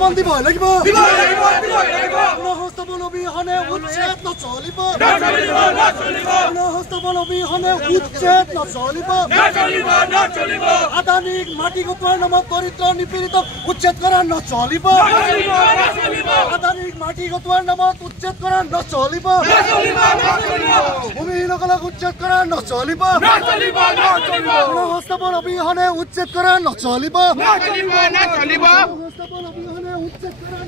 সংস্থাপন দিব লাগিব সংস্থাপন অবিহনে উচ্ছেদ নচলিব সংস্থাপন অবিহনে উচ্ছেদ নচলিব আদানিক মাটি গটোৱাৰ নামত দৰিদ্ৰ নিপীড়িত উচ্ছেদ কৰা নচলিব আদানিক মাটি গটোৱাৰ নামত উচ্ছেদ কৰা নচলিব ভূমিহীনসকলক উচ্ছেদ কৰা নচলিব সংস্থাপন অবিহনে উচ্ছেদ কৰা নচলিব সংস্থাপন অবিহনে উচ্ছেদ কৰা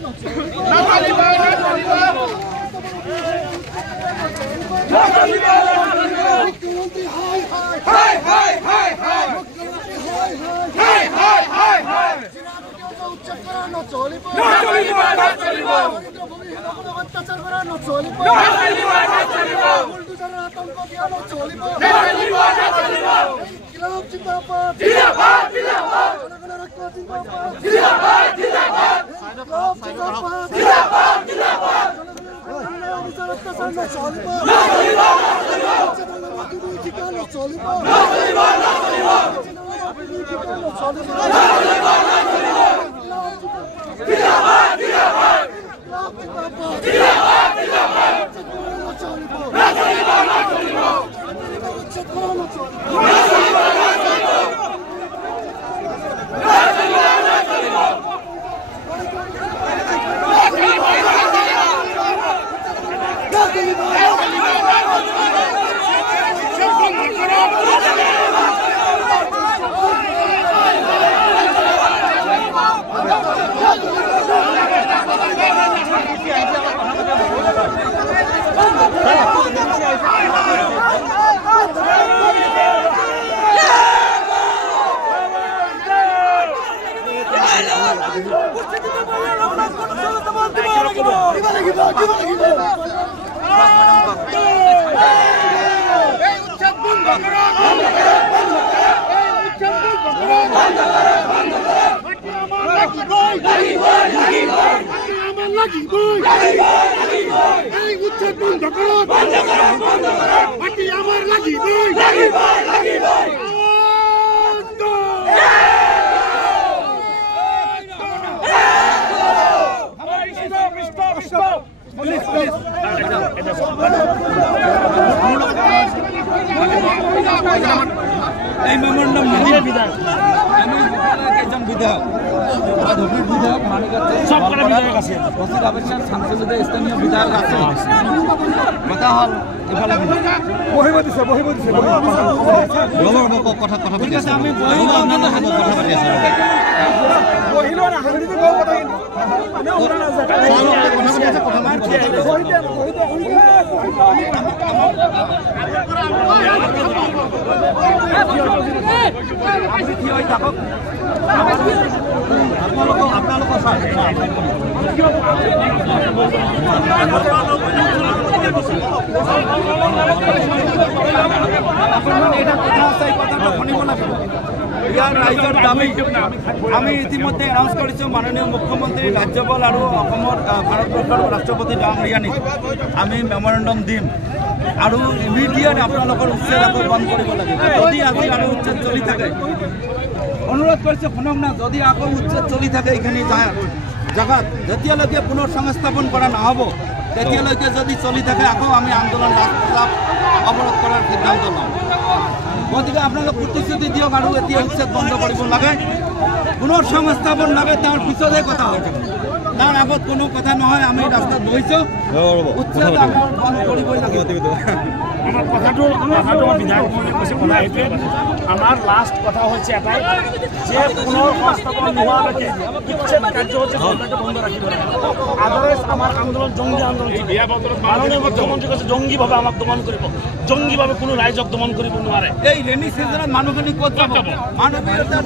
মুখ্যমন্ত্রী উচ্ছেদ করা নচলিব অত্যাচার করা নচলিব বুলডোজারের আতঙ্ক দিয়া নচলিব ইনকিলাব জিন্দাবাদ জনগণের ঐক্য জিন্দাবাদ অত্যাচার নচলিব নচলিব এই মেমোরেন্ডাম বিধায়ক আমি কেজন বিধায়ক ধর্মীয় বিধায়ক মানিকাতে সবকটা বিধায়ক আছে বসির আবেশার সাংসদে স্থানীয় বিধায়ক আছে কথা হল এফালে বহিব দিছে কথা ঠিক আছে আমি বহিব আপনাদের হাতে কথা পাতি আছো বহিল না হাতে দিব কথা ইয়াৰ ৰাইজৰ দাবী আমি ইতিমধ্যে এনাউন্স কৰিছোঁ মাননীয় মুখ্যমন্ত্ৰী ৰাজ্যপাল আৰু অসমৰ ভাৰতবৰ্ষৰ ৰাষ্ট্ৰপতি ডাঙৰীয়ানীক আমি মেমৰেণ্ডম দিম আৰু ইমিডিয়েট আপোনালোকৰ উচ্ছেদ আকৌ বন্ধ কৰিব লাগিব যদি আজি আৰু উচ্ছেদ চলি থাকে অনুৰোধ কৰিছোঁ শুনক না যদি আকৌ উচ্ছেদ চলি থাকে এইখিনি জেগাত যেতিয়ালৈকে পুনৰ সংস্থাপন কৰা নহ'ব তেতিয়ালৈকে যদি চলি থাকে আকৌ আমি আন্দোলন ৰাস্তাত অৱৰোধ কৰাৰ সিদ্ধান্ত লওঁ গতিকে আপোনালোক প্ৰতিশ্ৰুতি দিয়ক আৰু এতিয়া উচ্ছেদ বন্ধ কৰিব লাগে পুনৰ সংস্থাপন লাগে তাৰ পিছতহে কথা হৈ থাকে তাৰ আগত কোনো কথা নহয় আমি ৰাস্তাত বহিছোঁ উচ্ছেদ বন্ধ কৰিবই লাগিব আমাৰ কথাটো বিধায়ক কৈছে কথা এইটোৱে আমাৰ লাস্ট কথা হচ্ছে এটাই যে পুনৰ সংস্থাপন নোহোৱালৈকে উচ্ছেদ কাৰ্যসূচী বন্ধ ৰাখিব লাগে আদাৰৱাইজ আমাৰ আন্দোলন জংগী আন্দোলন মাননীয় মুখ্যমন্ত্ৰী কৈছে জংগীভাৱে আমাক দমন কৰিব জংগীভাৱে কোনো ৰাইজক দমন কৰিব নোৱাৰে এই ৰেনী চিজনত মানুহখিনি ক'ত যাব মানৱীয়তাৰ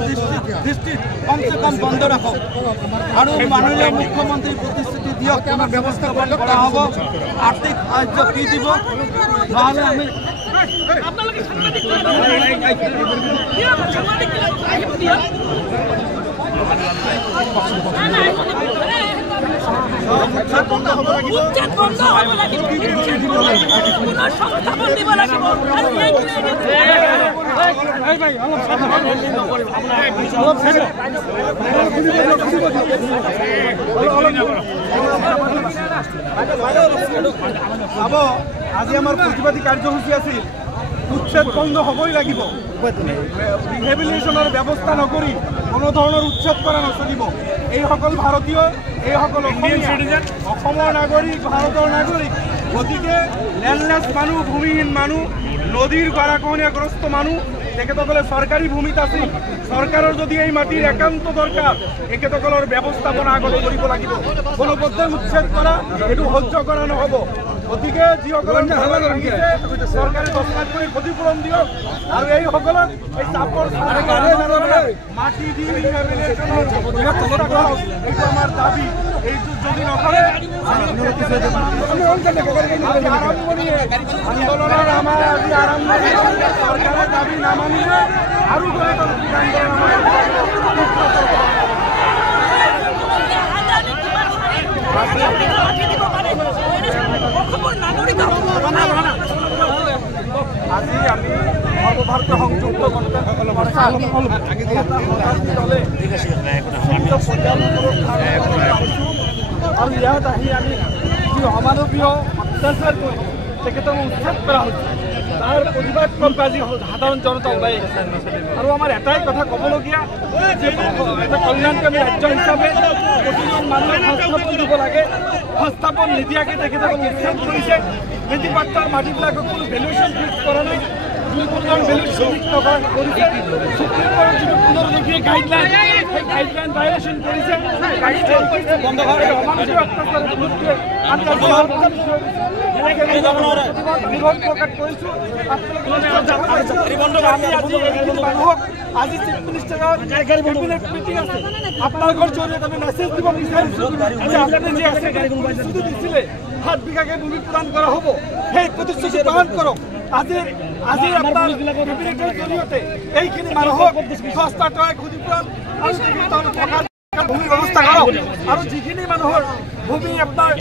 দৃষ্টিত কমচে কম বন্ধ ৰাখক আৰু মাননীয় মুখ্যমন্ত্ৰী প্ৰতিশ্ৰুতি দিয়ক আমাৰ ব্যৱস্থা কৰা হ'ব আৰ্থিক সাহায্য কি দিব নহ'লে আমি আপোনালোকে সাংবাদিক উচ্ছেদ বন্ধ হ'ব লাগিব পুনৰ সংস্থাপন দিব লাগিব আজি আমাৰ প্ৰতিবাদী কাৰ্যসূচী আছিল উচ্ছেদ বন্ধ হ'বই লাগিব ৰিহেবিলিটেশ্যনৰ ব্যৱস্থা নকৰি কোনো ধৰণৰ উচ্ছেদ কৰা নচলিব এইসকল ভাৰতীয় এইসকল অসমৰ নাগৰিক ভাৰতৰ নাগৰিক গতিকে লেণ্ডলেছ মানুহ ভূমিহীন মানুহ নদীৰ গৰাখহনীয়াগ্ৰস্ত মানুহ তেখেতসকলে চৰকাৰী ভূমিত আছিল চৰকাৰৰ যদি এই মাটিৰ একান্ত দৰকাৰ তেখেতসকলৰ ব্যৱস্থাপনা আগত কৰিব লাগিব কোনো পদ্ধতি উচ্ছেদ কৰা এইটো সহ্য কৰা নহ'ব গতিকে যিসকলে চৰকাৰে 10 লাখ কৰি ক্ষতিপূৰণ দিয়ক আৰু এইসকলক এই চাপৰ মাটি দি এইটো আমাৰ দাবী এইটো যদি নকৰে আন্দোলনৰ আমাৰ আজি আৰম্ভণি চৰকাৰে দাবী নামানিলে আৰু আজি আমি সৰ্বভাৰতীয় সংযুক্ত আৰু ইয়াত আহি আমি যি অমানৱীয় অত্যাচাৰ কৰি তেখেতক উচ্ছেদ কৰা হৈছে তাৰ প্ৰতিবাদ কল্পে আজি সাধাৰণ জনতা ওলাই আহিছে আৰু আমাৰ এটাই কথা ক'বলগীয়া যে এটা কল্যাণকামী ৰাজ্য হিচাপে প্ৰতিজন মানুহে সংস্থাপন দিব লাগে সংস্থাপন নিদিয়াকৈ তেখেতসকল উচ্ছেদ কৰিছে নীতিপাত্ৰৰ মাটিবিলাকক কোনো ভেলুৱেশ্যন ফিক্স কৰা নাই ভেলুৱেশ্যন ফিক্স কৰিছে সুপ্ৰিম কোৰ্টৰ যিটো 15 গাইডলাইন সেই গাইডলাইন ভায়লেশ্যন কৰিছে বন্ধ হোৱাৰ অমানৱীয় অত্যাচাৰৰ বিৰুদ্ধে আমি প্ৰকাশ কৰিছোঁ মানুহক আজি চিফ মিনিষ্টাৰৰ কেবিনেট মিটিং আছে আপোনালোকৰ জৰিয়তে আমি মেছেজ দিব বিচাৰিছোঁ যে আপুনি যি আছে প্ৰতিশ্ৰুতি দিছিলে 7 বিঘাকে ভূমি প্ৰদান কৰা হ'ব সেই প্ৰতিশ্ৰুতি পালন কৰক আজিৰ আপোনাৰ কেবিনেটৰ জৰিয়তে এইখিনি মানুহক 10 টকা ক্ষতিপূৰণ আৰু ভূমি ব্যৱস্থা কৰক আৰু যিখিনি মানুহৰ ভূমি আপোনাৰ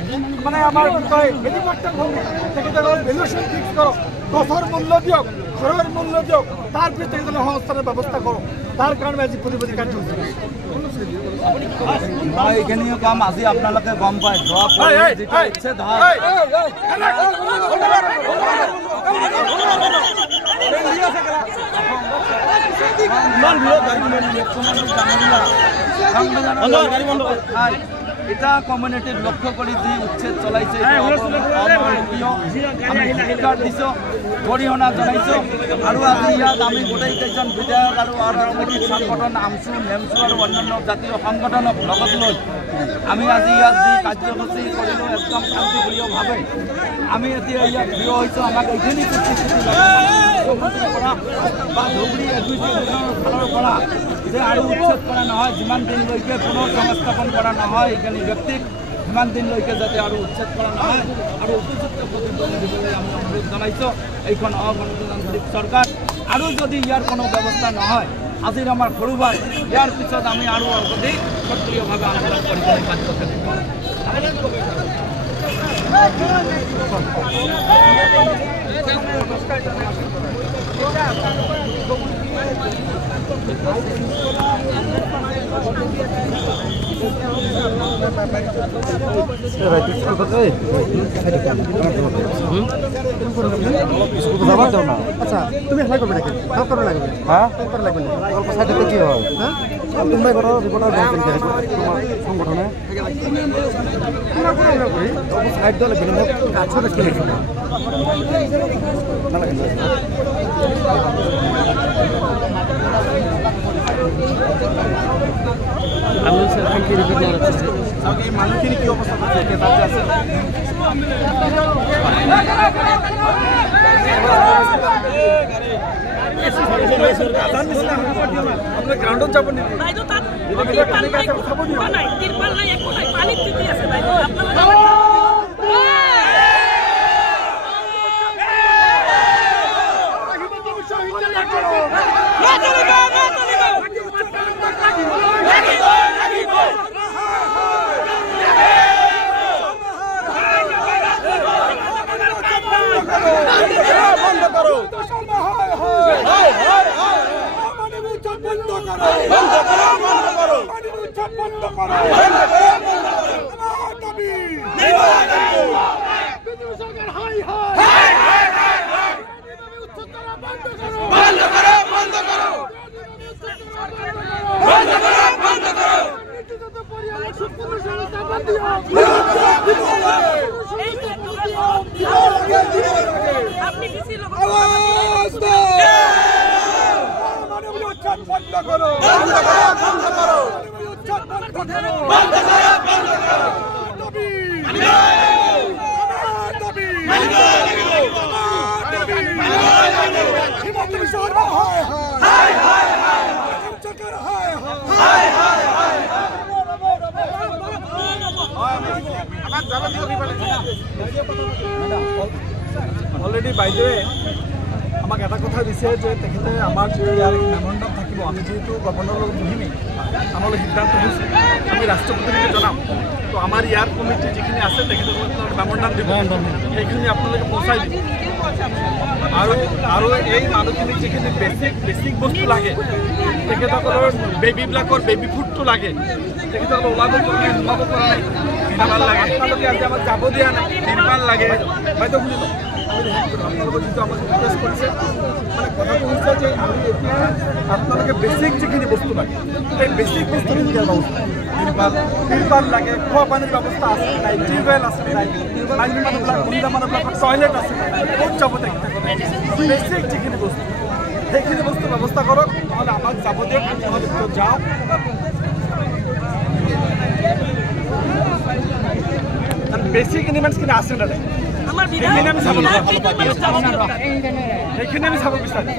মানে আমাৰ কি কয় বেনিফিটেড ভূমি তেখেতসকলক ভেলুৱেশ্যন ফিক্স কৰক গছৰ মূল্য দিয়ক ঘৰৰ মূল্য দিয়ক তাৰ পিছত তেখেতসকলে সংস্থানৰ ব্যৱস্থা কৰক তাৰ কাৰণে আজি প্ৰতিবাদী কাৰ্যসূচী এইখিনিও কাম আজি আপোনালোকে গম পায় এটা কমিউনিটিক লক্ষ্য কৰি যি উচ্ছেদ চলাইছে দিছোঁ গৰিহণা জনাইছোঁ আৰু আজি ইয়াত আমি গোটেইকেইজন বিধায়ক আৰু ৰাজনৈতিক সংগঠন আমচু নেমচু আৰু অন্যান্য জাতীয় সংগঠনক লগত লৈ আমি আজি ইয়াত যি কাৰ্যসূচী কৰিলোঁ একদম শান্তিপ্ৰিয়ভাৱে আমি এতিয়া ইয়াত থিয় হৈছোঁ আমাক এইখিনি প্ৰতিশ্ৰুতি পৰা বা ধুবুৰী এডমিনিষ্ট্ৰেশ্যনৰ ফালৰ পৰা যে আৰু উচ্ছেদ কৰা নহয় যিমান দিনলৈকে পুনৰ সংস্থাপন কৰা নহয় এইখিনি ব্যক্তিক সিমান দিনলৈকে যাতে আৰু উচ্ছেদ কৰা নহয় আৰু উপযুক্ত প্ৰতিফলন দিবলৈ আমি অনুৰোধ জনাইছোঁ এইখন অগণতান্ত্ৰিক চৰকাৰ আৰু যদি ইয়াৰ কোনো ব্যৱস্থা নহয় আজিৰ আমাৰ সৰু ভাই ইয়াৰ পিছত আমি আৰু অধিক সক্ৰিয়ভাৱে আন্দোলন কৰিবলৈ বাধ্য থাকিম আচ্ছা তুমি হেলাই করবে নাকি হাফ করবে লাগবে হ্যাঁ হাফ করে লাগবে না অল্প সাইডে কি হয় হ্যাঁ তোমরা করো রিপোর্টার বলছেন যে তোমার সংগঠনে পুরো পুরো করি অল্প সাইড দলে বিলম্ব কাজ করে কি লিখে না লাগে আমি স্যার কি রিপোর্ট করছি আর এই মানুষের কি অবস্থা আছে কে তাতে আছে আপনার গ্রাউন্ডত যাব নি বাইদো তাত তিরপাল নাই একো নাই পানি টিকি আছে বাইদো আপনারা করো আমার দাবি বিজেপি সরকার হাই হাই উচ্চতর বন্ধ করো বন্ধ করো বন্ধ করো বন্ধ করো বন্ধ করো নির্যাতিত পরিবারের সম্পূর্ণ সংস্থা বন্ধ আপনি কিছু লোক আওয়াজ দাও মানব উচ্চারণ বন্ধ করো বন্ধ করো বন্ধ করো উচ্চারণ বন্ধ করো বন্ধ করো বন্ধ করো দাবি দাবি দাবি হিমন্ত বিশ্ব শর্মা হায় হায় হায় সরকার হায় হায় হায় হায় আমার জানা দিও কি বলে অলরেডি বাইদে আমাক এটা কথা দিছে যে তেখেতে আমাক ইয়াৰ মেমৰেণ্ডাম থাকিব আমি যেহেতু গভৰ্ণৰৰ লগত বহিমেই আমাৰ সিদ্ধান্ত হৈছে আমি ৰাষ্ট্ৰপতিক জনাম তো আমাৰ ইয়াৰ কমিটি যিখিনি আছে তেখেতসকলক মেমৰেণ্ডাম দিব সেইখিনি আপোনালোকে পहुঁচাই দিব আৰু এই মানুহখিনিক যিখিনি বেছিক বস্তু লাগে তেখেতসকলৰ বেবীবিলাকৰ বেবী ফুডটো লাগে তেখেতসকলে ওলাব পৰা নাই তিৰপাল লাগে আপোনালোকে আজি আমাক যাব দিয়া নাই তিৰপাল লাগে বাইদেউ শুনিব আপোনালোকে যিটো আমাক ৰিকুৱেষ্ট কৰিছে মানে কথাটো হৈছে যে আমি এতিয়া আপোনালোকে বেছিক যিখিনি বস্তু লাগে সেই বেছিক বস্তুখিনি দিয়াৰ ব্যৱস্থা তিৰপাল লাগে খোৱা পানীৰ ব্যৱস্থা আছে নাই টিউবৱেল আছে নাই মাইকী মানুহবিলাক মহিলা মানুহবিলাকৰ টয়লেট আছে ক'ত যাব তেখেতসকলে বেছিক যিখিনি বস্তু সেইখিনি বস্তু ব্যৱস্থা কৰক নহ'লে আমাক যাব দিয়ক নহ'লে যাওঁ বেছিক এলিমেণ্টছখিনি আছে নে নাই আমার সেইখিনি আমি চাব বিধায়ক সেইখিনি আমি চাব বিচাৰিম